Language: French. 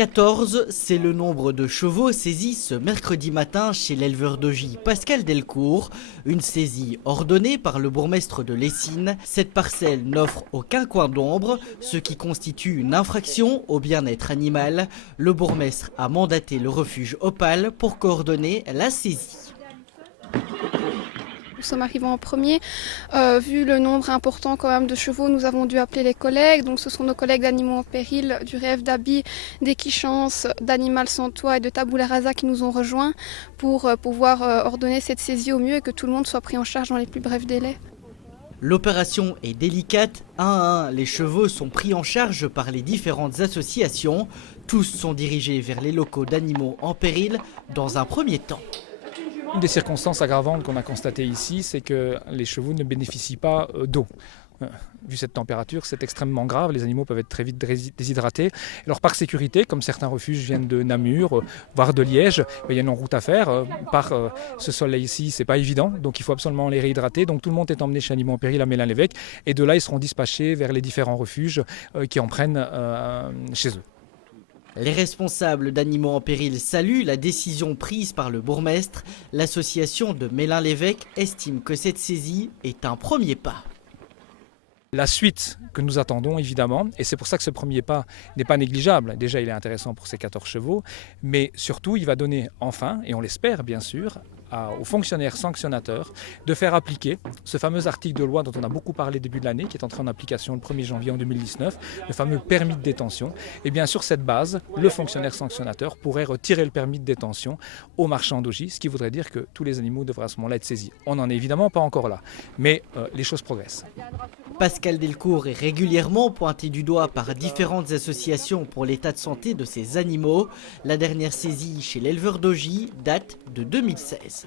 14, c'est le nombre de chevaux saisis ce mercredi matin chez l'éleveur d'Augy Pascal Delcourt. Une saisie ordonnée par le bourgmestre de Lessines. Cette parcelle n'offre aucun coin d'ombre, ce qui constitue une infraction au bien-être animal. Le bourgmestre a mandaté le refuge Opale pour coordonner la saisie. Nous sommes arrivés en premier. Vu le nombre important quand même de chevaux, nous avons dû appeler les collègues. Donc ce sont nos collègues d'Animaux en péril, du Rêve d'Abi, d'Equichance, d'Animal sans toit et de Tabula Rasa qui nous ont rejoints pour pouvoir ordonner cette saisie au mieux et que tout le monde soit pris en charge dans les plus brefs délais. L'opération est délicate. Un à un, les chevaux sont pris en charge par les différentes associations. Tous sont dirigés vers les locaux d'Animaux en péril dans un premier temps. Une des circonstances aggravantes qu'on a constatées ici, c'est que les chevaux ne bénéficient pas d'eau. Vu cette température, c'est extrêmement grave, les animaux peuvent être très vite déshydratés. Alors par sécurité, comme certains refuges viennent de Namur, voire de Liège, il y a une route à faire. Par ce soleil ici, c'est pas évident, donc il faut absolument les réhydrater. Donc tout le monde est emmené chez Animaux en péril à Mélin-l'Évêque, et de là ils seront dispatchés vers les différents refuges qui en prennent chez eux. Les responsables d'Animaux en péril saluent la décision prise par le bourgmestre. L'association de Mélin-l'Évêque estime que cette saisie est un premier pas. La suite que nous attendons évidemment, et c'est pour ça que ce premier pas n'est pas négligeable. Déjà il est intéressant pour ces 14 chevaux, mais surtout il va donner enfin, et on l'espère bien sûr, aux fonctionnaires sanctionnateurs de faire appliquer ce fameux article de loi dont on a beaucoup parlé début de l'année, qui est entré en application le 1er janvier en 2019, le fameux permis de détention. Et bien sur cette base, le fonctionnaire sanctionnateur pourrait retirer le permis de détention aux marchands d'Augy, ce qui voudrait dire que tous les animaux devraient à ce moment-là être saisis. On n'en est évidemment pas encore là, mais les choses progressent. Pascal Delcourt est régulièrement pointé du doigt par différentes associations pour l'état de santé de ces animaux. La dernière saisie chez l'éleveur d'Augy date de 2016.